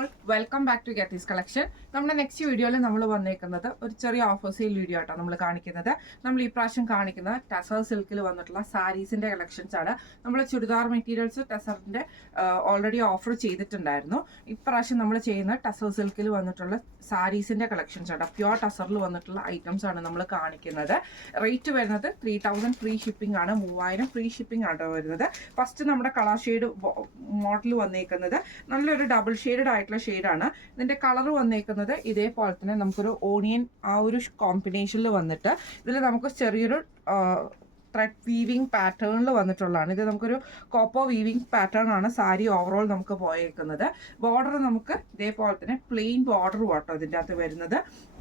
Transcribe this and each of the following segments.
All welcome back to ഗെറ്റീസ് collection. നമ്മുടെ next വീഡിയോയിൽ നമ്മൾ വന്നേക്കുന്നത് ഒരു ചെറിയ ഓഫർ സെയിൽ വീഡിയോ ആട്ടോ നമ്മൾ കാണിക്കുന്നത്. നമ്മൾ ഈ പ്രാവശ്യം കാണിക്കുന്നത് ടെസർ സിൽക്കിൽ വന്നിട്ടുള്ള സാരീസിന്റെ കളക്ഷൻസ് ആണ്. നമ്മൾ ചുരിദാർ മെറ്റീരിയൽസ് ടെസറിന്റെ ഓൾറെഡി ഓഫർ ചെയ്തിട്ടുണ്ടായിരുന്നു. ഇപ്രാവശ്യം നമ്മൾ ചെയ്യുന്ന ടെസർ സിൽക്കിൽ വന്നിട്ടുള്ള സാരീസിന്റെ കളക്ഷൻസ് ആണ്. പ്യുവർ ടെസറിൽ വന്നിട്ടുള്ള ഐറ്റംസ് ആണ് നമ്മൾ കാണിക്കുന്നത്. റേറ്റ് വരുന്നത് 3000 ഫ്രീ ഷിപ്പിംഗ് ആണ്, 3000 ഫ്രീ ഷിപ്പിംഗ് ആണ് വരുന്നത്. ഫസ്റ്റ് നമ്മുടെ കളർ ഷെയ്ഡ് മോഡൽ വന്നേക്കുന്നത് നല്ലൊരു ഡബിൾ ഷെയ്ഡഡ് ആയിട്ടുള്ള ഷെയ്ഡാണ്. ഇതിന്റെ കളർ വന്നേക്കുന്നത് ഇതേപോലെ തന്നെ നമുക്കൊരു ഓണിയൻ ആ ഒരു കോമ്പിനേഷനിൽ വന്നിട്ട് ഇതിൽ നമുക്ക് ചെറിയൊരു ത്രെഡ് വീവിങ് പാറ്റേണിൽ വന്നിട്ടുള്ളതാണ്. ഇത് നമുക്കൊരു കോപ്പർ വീവിങ് പാറ്റേൺ ആണ് സാരി ഓവറോൾ നമുക്ക് പോയേക്കുന്നത്. ബോർഡർ നമുക്ക് ഇതേപോലെ തന്നെ പ്ലെയിൻ ബോർഡർ കേട്ടോ ഇതിൻ്റെ അകത്ത് വരുന്നത്.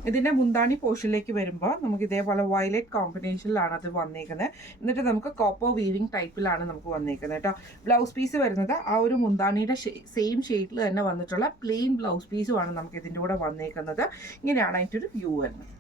ഇതിൻ്റെ മുന്താണി പോർഷനിലേക്ക് വരുമ്പോൾ നമുക്ക് ഇതേപോലെ വയലറ്റ് കോമ്പിനേഷനിലാണ് അത് വന്നേക്കുന്നത്. എന്നിട്ട് നമുക്ക് കോപ്പർ വീവിങ് ടൈപ്പിലാണ് നമുക്ക് വന്നേക്കുന്നത് കേട്ടോ. ബ്ലൗസ് പീസ് വരുന്നത് ആ ഒരു മുന്താണിയുടെ സെയിം ഷെയ്ഡിൽ തന്നെ വന്നിട്ടുള്ള പ്ലെയിൻ ബ്ലൗസ് പീസുമാണ് നമുക്ക് ഇതിൻ്റെ കൂടെ വന്നേക്കുന്നത്. ഇങ്ങനെയാണ് അതിൻ്റെ ഒരു വ്യൂ വരുന്നത്.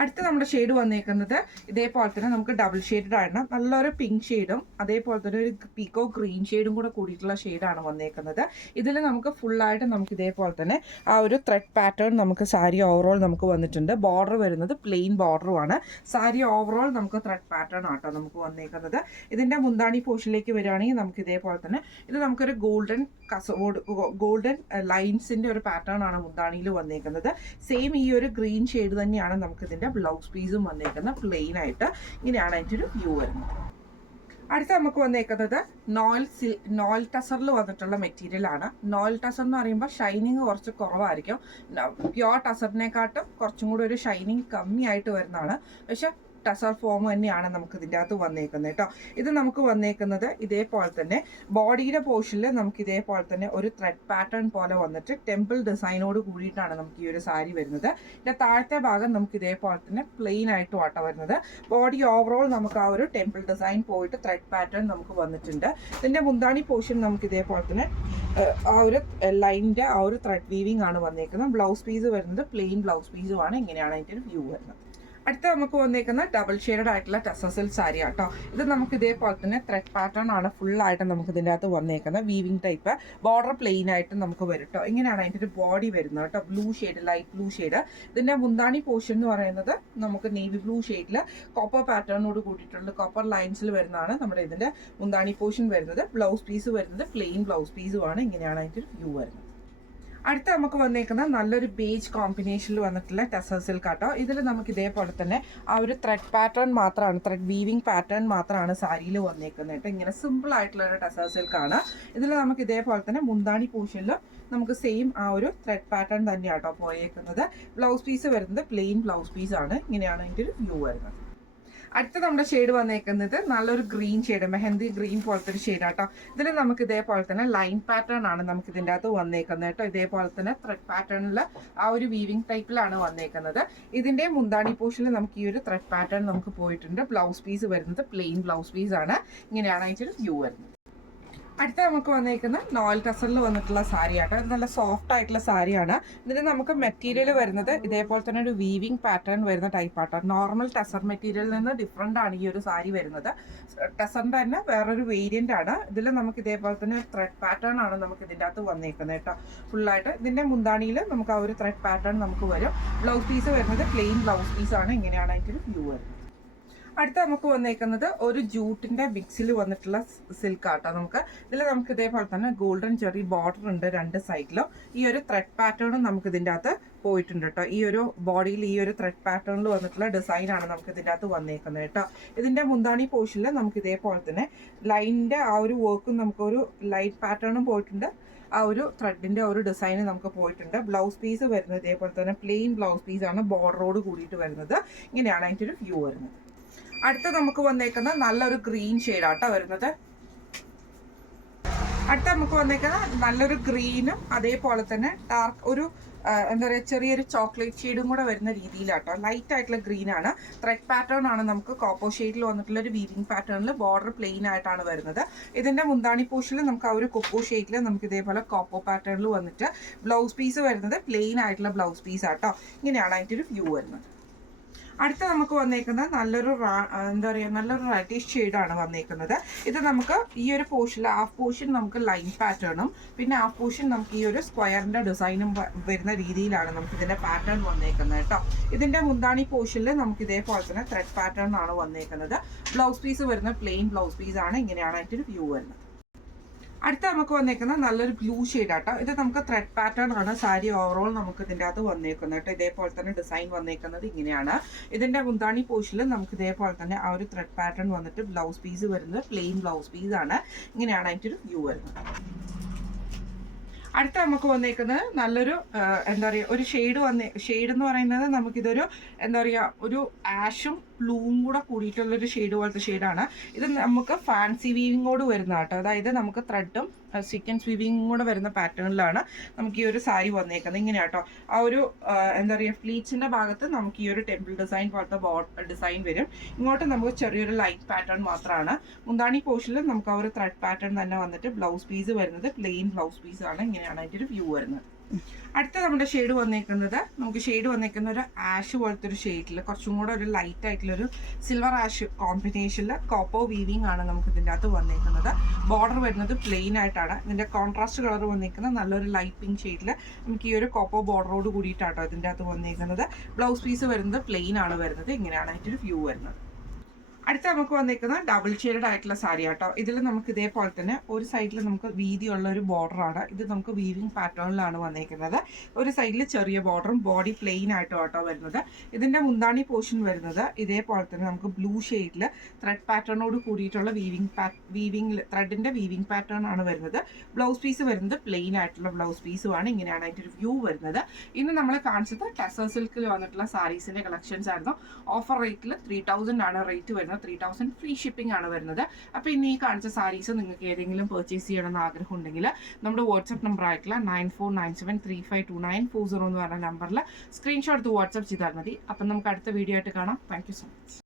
അടുത്ത നമ്മുടെ ഷെയ്ഡ് വന്നേക്കുന്നത് ഇതേപോലെ തന്നെ നമുക്ക് ഡബിൾ ഷെയ്ഡഡ് ആണ്. നല്ലൊരു പിങ്ക് ഷെയ്ഡും അതേപോലെ തന്നെ ഒരു പീക്കോ ഗ്രീൻ ഷെയ്ഡും കൂടെ കൂടിയിട്ടുള്ള ഷെയ്ഡാണ് വന്നേക്കുന്നത്. ഇതിൽ നമുക്ക് ഫുള്ളായിട്ട് നമുക്ക് ഇതേപോലെ തന്നെ ആ ഒരു ത്രെഡ് പാറ്റേൺ നമുക്ക് സാരി ഓവറോൾ നമുക്ക് വന്നിട്ടുണ്ട്. ബോർഡർ വരുന്നത് പ്ലെയിൻ ബോർഡറുമാണ്. സാരി ഓവറോൾ നമുക്ക് ത്രെഡ് പാറ്റേൺ ആട്ടോ നമുക്ക് വന്നേക്കുന്നത്. ഇതിൻ്റെ മുന്താണി പോർഷനിലേക്ക് വരികയാണെങ്കിൽ നമുക്ക് ഇതേപോലെ തന്നെ ഇത് നമുക്കൊരു ഗോൾഡൻ ലൈൻസിൻ്റെ ഒരു പാറ്റേൺ ആണ് മുന്താണിയിൽ വന്നേക്കുന്നത്. സെയിം ഈ ഒരു ഗ്രീൻ ഷെയ്ഡ് തന്നെയാണ് നമുക്ക് ഇതിൻ്റെ ബ്ലൗസ് പീസും വന്നേക്കുന്നത് പ്ലെയിൻ ആയിട്ട്. ഇങ്ങനെയാണ് അതിൻ്റെ ഒരു വ്യൂ വരുന്നത്. അടുത്ത നമുക്ക് വന്നേക്കുന്നത് നോയിൽ ടസറിൽ വന്നിട്ടുള്ള മെറ്റീരിയൽ ആണ്. നോയിൽ ടസർ എന്ന് പറയുമ്പോൾ ഷൈനിങ് കുറച്ച് കുറവായിരിക്കും. പ്യുവർ ടസറിനെക്കാട്ടും കുറച്ചും കൂടി ഒരു ഷൈനിങ് കമ്മിയായിട്ട് വരുന്നതാണ്. പക്ഷെ ടസർ ഫോം തന്നെയാണ് നമുക്ക് ഇതിൻ്റെ അകത്ത് വന്നേക്കുന്നത് കേട്ടോ. ഇത് നമുക്ക് വന്നേക്കുന്നത് ഇതേപോലെ തന്നെ ബോഡിയുടെ പോർഷനിൽ നമുക്ക് ഇതേപോലെ തന്നെ ഒരു ത്രെഡ് പാറ്റേൺ പോലെ വന്നിട്ട് ടെമ്പിൾ ഡിസൈനോട് കൂടിയിട്ടാണ് നമുക്ക് ഈ ഒരു സാരി വരുന്നത്. ഇതിൻ്റെ താഴത്തെ ഭാഗം നമുക്ക് ഇതേപോലെ തന്നെ പ്ലെയിൻ ആയിട്ട് വാട്ട വരുന്നത്. ബോഡി ഓവറോൾ നമുക്ക് ആ ഒരു ടെമ്പിൾ ഡിസൈൻ പോയിട്ട് ത്രെഡ് പാറ്റേൺ നമുക്ക് വന്നിട്ടുണ്ട്. ഇതിൻ്റെ മുന്താണി പോർഷൻ നമുക്ക് ഇതേപോലെ തന്നെ ആ ഒരു ലൈനിൻ്റെ ആ ഒരു ത്രെഡ് വീവിങ് ആണ് വന്നേക്കുന്നത്. ബ്ലൗസ് പീസ് വരുന്നത് പ്ലെയിൻ ബ്ലൗസ് പീസുമാണ്. ഇങ്ങനെയാണ് അതിൻ്റെ ഒരു വ്യൂ വരുന്നത്. അടുത്ത നമുക്ക് വന്നേക്കുന്ന ഡബിൾ ഷെയ്ഡഡ് ആയിട്ടുള്ള ടെസർ സിൽക്ക് സാരി ആട്ടോ. ഇത് നമുക്ക് ഇതേപോലെ തന്നെ ത്രെഡ് പാറ്റേൺ ആണ് ഫുള്ളായിട്ട് നമുക്ക് ഇതിൻ്റെ അകത്ത് വന്നേക്കുന്നത്. വീവിങ് ടൈപ്പ് ബോർഡർ പ്ലെയിൻ ആയിട്ട് നമുക്ക് വരും കേട്ടോ. ഇങ്ങനെയാണ് അതിൻ്റെ ഒരു ബോഡി വരുന്നത് കേട്ടോ. Blue shade, light blue shade. ഇതിൻ്റെ മുന്താണി പോർഷൻ എന്ന് പറയുന്നത് നമുക്ക് നേവി ബ്ലൂ ഷെയ്ഡിൽ കോപ്പർ പാറ്റേണോട് കൂടിയിട്ടുള്ള കോപ്പർ ലൈൻസിൽ വരുന്നതാണ് നമ്മുടെ ഇതിൻ്റെ മുന്താണി പോർഷൻ വരുന്നത്. ബ്ലൗസ് പീസ് വരുന്നത് പ്ലെയിൻ ബ്ലൗസ് പീസുമാണ്. ഇങ്ങനെയാണ് അതിൻ്റെ ഒരു വ്യൂ വരുന്നത്. അടുത്ത നമുക്ക് വന്നേക്കുന്ന നല്ലൊരു ബേജ് കോമ്പിനേഷനിൽ വന്നിട്ടുള്ള ടെസർ സിൽക്ക് ആട്ടോ. ഇതിൽ നമുക്ക് ഇതേപോലെ തന്നെ ആ ഒരു ത്രെഡ് പാറ്റേൺ മാത്രമാണ്, ത്രെഡ് വീവിങ് പാറ്റേൺ മാത്രമാണ് സാരിയിൽ വന്നേക്കുന്നത് കേട്ടോ. ഇങ്ങനെ സിമ്പിൾ ആയിട്ടുള്ള ഒരു ടെസർ സിൽക്ക് ആണ്. ഇതിൽ നമുക്ക് ഇതേപോലെ തന്നെ മുന്താണി പോർഷനിൽ നമുക്ക് സെയിം ആ ഒരു ത്രെഡ് പാറ്റേൺ തന്നെയാട്ടോ പോയേക്കുന്നത്. ബ്ലൗസ് പീസ് വരുന്നത് പ്ലെയിൻ ബ്ലൗസ് പീസാണ്. ഇങ്ങനെയാണ് അതിൻ്റെ ഒരു വ്യൂ വരുന്നത്. അടുത്ത നമ്മുടെ ഷെയ്ഡ് വന്നേക്കുന്നത് നല്ലൊരു ഗ്രീൻ ഷെയ്ഡ്, മെഹന്തി ഗ്രീൻ പോലത്തെ ഒരു ഷെയ്ഡ് ആട്ടോ. ഇതിൽ നമുക്ക് ഇതേപോലെ തന്നെ ലൈൻ പാറ്റേൺ ആണ് നമുക്ക് ഇതിൻ്റെ അകത്ത് വന്നേക്കുന്നത് കേട്ടോ. ഇതേപോലെ തന്നെ ത്രെഡ് പാറ്റേണിൽ ആ ഒരു വീവിങ് ടൈപ്പിലാണ് വന്നേക്കുന്നത്. ഇതിൻ്റെ മുന്താണി പോർഷനിൽ നമുക്ക് ഈ ഒരു ത്രെഡ് പാറ്റേൺ നമുക്ക് പോയിട്ടുണ്ട്. ബ്ലൗസ് പീസ് വരുന്നത് പ്ലെയിൻ ബ്ലൗസ് പീസാണ്. ഇങ്ങനെയാണ് അതിൻ്റെ ഒരു വ്യൂ വരുന്നത്. അടുത്ത നമുക്ക് വന്നേക്കുന്ന നോയിൽ ടസറിൽ വന്നിട്ടുള്ള സാരിയാണ്. ഇത് നല്ല സോഫ്റ്റ് ആയിട്ടുള്ള സാരിയാണ്. ഇതിന് നമുക്ക് മെറ്റീരിയൽ വരുന്നത് ഇതേപോലെ തന്നെ ഒരു വീവിങ് പാറ്റേൺ വരുന്ന ടൈപ്പാട്ടോ. നോർമൽ ടസർ മെറ്റീരിയലിൽ നിന്ന് ഡിഫറെൻ്റ് ആണ് ഈ ഒരു സാരി വരുന്നത്. ടസറിൻ്റെ തന്നെ വേറൊരു വേരിയൻ്റ് ആണ്. ഇതിൽ നമുക്ക് ഇതേപോലെ തന്നെ ത്രെഡ് പാറ്റേൺ ആണ് നമുക്ക് ഇതിൻ്റെ അകത്ത് വന്നേക്കുന്നത് കേട്ടോ. ഫുള്ളായിട്ട് ഇതിൻ്റെ മുന്താണിയിൽ നമുക്ക് ആ ഒരു ത്രെഡ് പാറ്റേൺ നമുക്ക് വരും. ബ്ലൗസ് പീസ് വരുന്നത് പ്ലെയിൻ ബ്ലൗസ് പീസാണ്. ഇങ്ങനെയാണ് അതിൻ്റെ ഒരു വ്യൂ വരുന്നത്. അടുത്ത നമുക്ക് വന്നേക്കുന്നത് ഒരു ജൂട്ടിൻ്റെ മിക്സിൽ വന്നിട്ടുള്ള സിൽക്ക് ആട്ടോ. നമുക്ക് ഇതിൽ നമുക്ക് ഇതേപോലെ തന്നെ ഗോൾഡൻ ചെറിയ ബോർഡർ ഉണ്ട് രണ്ട് സൈഡിലും. ഈ ഒരു ത്രെഡ് പാറ്റേണും നമുക്ക് ഇതിൻ്റെ അകത്ത് പോയിട്ടുണ്ട് കേട്ടോ. ഈ ഒരു ബോഡിയിൽ ഈ ഒരു ത്രെഡ് പാറ്റേണിൽ വന്നിട്ടുള്ള ഡിസൈനാണ് നമുക്ക് ഇതിൻ്റെ അകത്ത് വന്നേക്കുന്നത് കേട്ടോ. ഇതിൻ്റെ മുന്താണി പോർഷനിൽ നമുക്ക് ഇതേപോലെ തന്നെ ലൈനിൻ്റെ ആ ഒരു വർക്കും നമുക്കൊരു ലൈറ്റ് പാറ്റേണും പോയിട്ടുണ്ട്. ആ ഒരു ത്രെഡിൻ്റെ ഒരു ഡിസൈൻ നമുക്ക് പോയിട്ടുണ്ട്. ബ്ലൗസ് പീസ് വരുന്നത് ഇതേപോലെ തന്നെ പ്ലെയിൻ ബ്ലൗസ് പീസാണ് ബോർഡറോട് കൂടിയിട്ട് വരുന്നത്. ഇങ്ങനെയാണ് അതിൻ്റെ ഒരു വ്യൂ വരുന്നത്. അടുത്ത നമുക്ക് വന്നേക്കുന്ന നല്ലൊരു ഗ്രീൻ ഷെയ്ഡാട്ടോ വരുന്നത്. അടുത്ത നമുക്ക് വന്നേക്കുന്ന നല്ലൊരു ഗ്രീനും അതേപോലെ തന്നെ ഡാർക്ക് ഒരു എന്താ പറയുക ചെറിയൊരു ചോക്ലേറ്റ് ഷെയ്ഡും കൂടെ വരുന്ന രീതിയിലാട്ടോ. ലൈറ്റ് ആയിട്ടുള്ള ഗ്രീൻ ആണ്. ത്രെഡ് പാറ്റേൺ ആണ് നമുക്ക് കോപ്പർ ഷെയ്ഡിൽ വന്നിട്ടുള്ള ഒരു വീവിങ് പാറ്റേണിൽ ബോർഡർ പ്ലെയിൻ ആയിട്ടാണ് വരുന്നത്. ഇതിൻ്റെ മുന്താണി പോർഷനിൽ നമുക്ക് ആ ഒരു കൊക്കോ ഷെയ്ഡിൽ നമുക്ക് ഇതേപോലെ കോപ്പർ പാറ്റേണിൽ വന്നിട്ട് ബ്ലൗസ് പീസ് വരുന്നത് പ്ലെയിൻ ആയിട്ടുള്ള ബ്ലൗസ് പീസ് ആട്ടോ. ഇങ്ങനെയാണ് അതിൻ്റെ ഒരു വ്യൂ വരുന്നത്. അടുത്ത നമുക്ക് വന്നേക്കുന്നത് നല്ലൊരു എന്താ പറയുക നല്ലൊരു റെഡിഷ് ഷെയ്ഡാണ് വന്നേക്കുന്നത്. ഇത് നമുക്ക് ഈ ഒരു പോർഷനിൽ ഹാഫ് പോർഷൻ നമുക്ക് ലൈൻ പാറ്റേണും പിന്നെ ഹാഫ് പോർഷൻ നമുക്ക് ഈ ഒരു സ്ക്വയറിൻ്റെ ഡിസൈനും വരുന്ന രീതിയിലാണ് നമുക്ക് ഇതിൻ്റെ പാറ്റേൺ വന്നേക്കുന്നത് കേട്ടോ. ഇതിൻ്റെ മുന്താണി പോർഷനിൽ നമുക്ക് ഇതേപോലെ തന്നെ ത്രെഡ് പാറ്റേൺ ആണ് വന്നേക്കുന്നത്. ബ്ലൗസ് പീസ് വരുന്ന പ്ലെയിൻ ബ്ലൗസ് പീസ് ആണ്. ഇങ്ങനെയാണ് അതിൻ്റെ ഒരു വ്യൂ വരുന്നത്. അടുത്ത നമുക്ക് വന്നേക്കുന്നത് നല്ലൊരു ബ്ലൂ ഷെയ്ഡാട്ടോ. ഇത് നമുക്ക് ത്രെഡ് പാറ്റേൺ ആണ് സാരി ഓവറോൾ നമുക്ക് ഇതിൻ്റെ അകത്ത് വന്നേക്കുന്നത് കേട്ടോ. ഇതേപോലെ തന്നെ ഡിസൈൻ വന്നേക്കുന്നത് ഇങ്ങനെയാണ്. ഇതിൻ്റെ മുന്താണി പോർഷനിൽ നമുക്ക് ഇതേപോലെ തന്നെ ആ ഒരു ത്രെഡ് പാറ്റേൺ വന്നിട്ട് ബ്ലൗസ് പീസ് വരുന്നത് പ്ലെയിൻ ബ്ലൗസ് പീസ് ആണ്. ഇങ്ങനെയാണ് അതിൻ്റെ ഒരു വ്യൂ വരുന്നത്. അടുത്ത നമുക്ക് വന്നേക്കുന്നത് നല്ലൊരു എന്താ പറയുക ഒരു ഷെയ്ഡ് എന്ന് പറയുന്നത് നമുക്കിതൊരു എന്താ പറയുക ഒരു ആഷും ബ്ലൂവും കൂടെ കൂടിയിട്ടുള്ളൊരു ഷെയ്ഡ് പോലത്തെ ഷെയ്ഡാണ്. ഇത് നമുക്ക് ഫാൻസി വീവിങ്ങോട് വരുന്ന കേട്ടോ. അതായത് നമുക്ക് ത്രെഡും സീക്വൻസ് വീവിങ്ങും കൂടെ വരുന്ന പാറ്റേണിലാണ് നമുക്ക് ഈ ഒരു സാരി വന്നേക്കുന്നത്. ഇങ്ങനെ കേട്ടോ. ആ ഒരു എന്താ പറയുക ഫ്ലീറ്റ്സിൻ്റെ ഭാഗത്ത് നമുക്ക് ഈ ഒരു ടെമ്പിൾ ഡിസൈൻ പോലത്തെ ഡിസൈൻ വരും. ഇങ്ങോട്ട് നമുക്ക് ചെറിയൊരു ലൈറ്റ് പാറ്റേൺ മാത്രമാണ്. മുന്താണി പോർഷനിൽ നമുക്ക് ആ ഒരു ത്രെഡ് പാറ്റേൺ തന്നെ വന്നിട്ട് ബ്ലൗസ് പീസ് വരുന്നത് പ്ലെയിൻ ബ്ലൗസ് പീസ് ആണ്. ഇങ്ങനെയാണ് അതിൻ്റെ ഒരു വ്യൂ വരുന്നത്. അടുത്ത നമ്മുടെ ഷെയ്ഡ് വന്നേക്കുന്ന ഒരു ആഷ് പോലത്തെ ഒരു ഷെയ്ഡിൽ കുറച്ചും കൂടെ ഒരു ലൈറ്റ് ആയിട്ടുള്ളൊരു സിൽവർ ആഷ് കോമ്പിനേഷനിൽ കോപ്പർ വീവിങ് ആണ് നമുക്ക് ഇതിൻ്റെ അകത്ത് വന്നേക്കുന്നത്. ബോർഡർ വരുന്നത് പ്ലെയിൻ ആയിട്ടാണ്. ഇതിൻ്റെ കോൺട്രാസ്റ്റ് കളർ വന്നേക്കുന്നത് നല്ലൊരു ലൈറ്റ് പിങ്ക് ഷെയ്ഡിൽ നമുക്ക് ഈ ഒരു കോപ്പർ ബോർഡറോട് കൂടിയിട്ടാട്ടോ ഇതിൻ്റെ അകത്ത് വന്നേക്കുന്നത്. ബ്ലൗസ് പീസ് വരുന്നത് പ്ലെയിൻ ആണ് വരുന്നത്. ഇങ്ങനെയാണ് അതിൻ്റെ ഒരു വ്യൂ വരുന്നത്. അടുത്ത നമുക്ക് വന്നേക്കുന്ന ഡബിൾ ഷെയ്ഡ് ആയിട്ടുള്ള സാരി ആട്ടോ. ഇതിൽ നമുക്ക് ഇതേപോലെ തന്നെ ഒരു സൈഡിൽ നമുക്ക് വീതിയുള്ള ഒരു ബോർഡറാണ്. ഇത് നമുക്ക് വീവിങ് പാറ്റേണിലാണ് വന്നേക്കുന്നത്. ഒരു സൈഡിൽ ചെറിയ ബോർഡറും ബോഡി പ്ലെയിൻ ആയിട്ടോ ആട്ടോ വരുന്നത്. ഇതിൻ്റെ മുന്താണി പോർഷൻ വരുന്നത് ഇതേപോലെ തന്നെ നമുക്ക് ബ്ലൂ ഷെയ്ഡിൽ ത്രെഡ് പാറ്റേണോട് കൂടിയിട്ടുള്ള ത്രെഡിൻ്റെ വീവിങ് പാറ്റേൺ ആണ് വരുന്നത്. ബ്ലൗസ് പീസ് വരുന്നത് പ്ലെയിൻ ആയിട്ടുള്ള ബ്ലൗസ് പീസുമാണ്. ഇങ്ങനെയാണ് അതിൻ്റെ ഒരു വ്യൂ വരുന്നത്. ഇന്ന് നമ്മൾ കാണിച്ചത് ടസർ സിൽക്കിൽ വന്നിട്ടുള്ള സാരീസിൻ്റെ കളക്ഷൻസ് ആയിരുന്നു. ഓഫർ റേറ്റിൽ 3000 ആണ് റേറ്റ് വരുന്നത്. 3000 ഫ്രീ ഷിപ്പിംഗ് ആണ് വരുന്നത്. അപ്പോൾ ഇന്ന് ഈ കാണിച്ച സാരീസ് നിങ്ങൾക്ക് ഏതെങ്കിലും പർച്ചേസ് ചെയ്യണമെന്ന് ആഗ്രഹം ഉണ്ടെങ്കിൽ നമ്മുടെ വാട്സ്ആപ്പ് നമ്പർ ആയിട്ടുള്ള 9497352940 എന്ന് പറഞ്ഞ നമ്പറിൽ സ്ക്രീൻഷോട്ട് എടുത്ത് വാട്സ്ആപ്പ് ചെയ്താൽ മതി. അപ്പം നമുക്ക് അടുത്ത വീഡിയോ ആയിട്ട് കാണാം. Thank you so much.